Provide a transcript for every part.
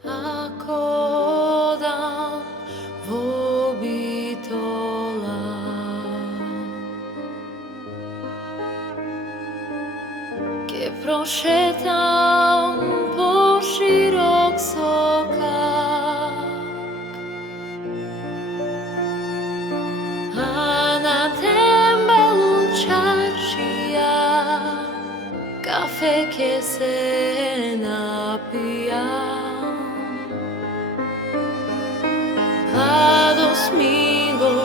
Ako dan vo bitola, ke prošetam po širok sokak, a na tembelu čaršija kafe ke se napijam. Mladost milo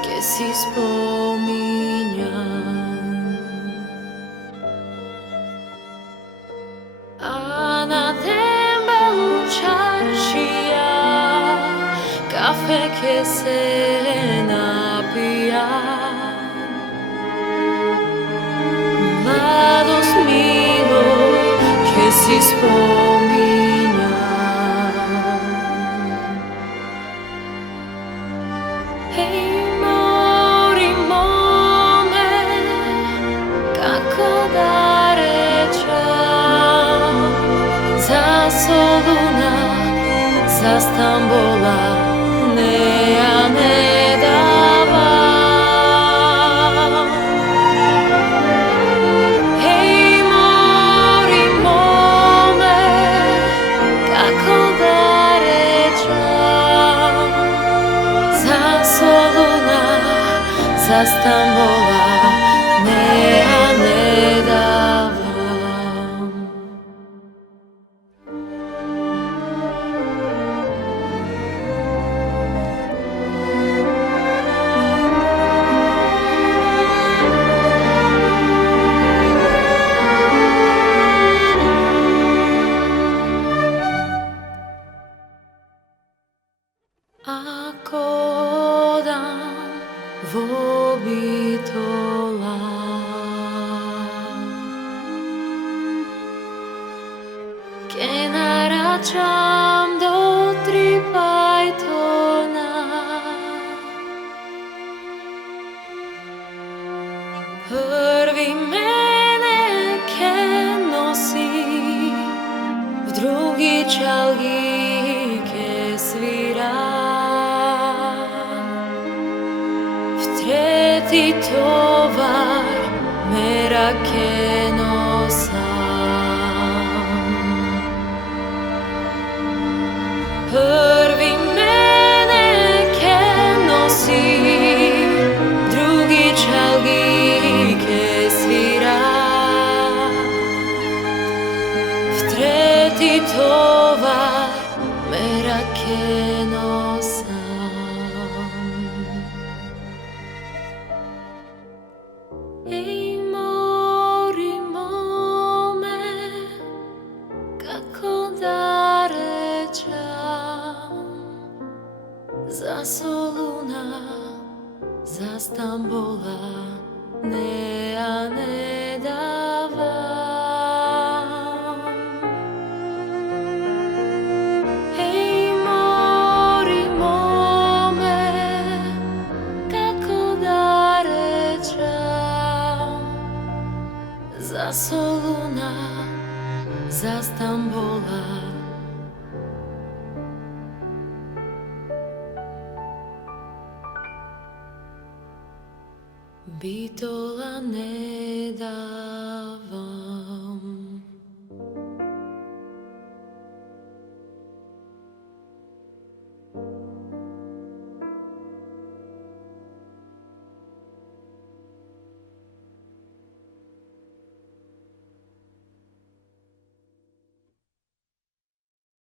que si spominjam, a na tembelu čaršija kafe que se napijam. Mladost milo que si spominjam. Za Stambola ne ja ne davam. Hej mori mome, kako da rečam, za Soluna, za Stambola ne ja ne davam. Ako dan vo bitola, ke naračam do tri pajtona, prvi mene ke nosi, v drugi čalgi ke svira, treti tovar merake nosam. Prvi mene ke nosi, drugi čalgi ke svira, v treti tovar merake nosam. Ej mori mome, kako da rečam, za Soluna, za Stambola ne ja ne davam. Ej mori mome, kako da rečam, za Soluna, za Stambola bitola ne davam.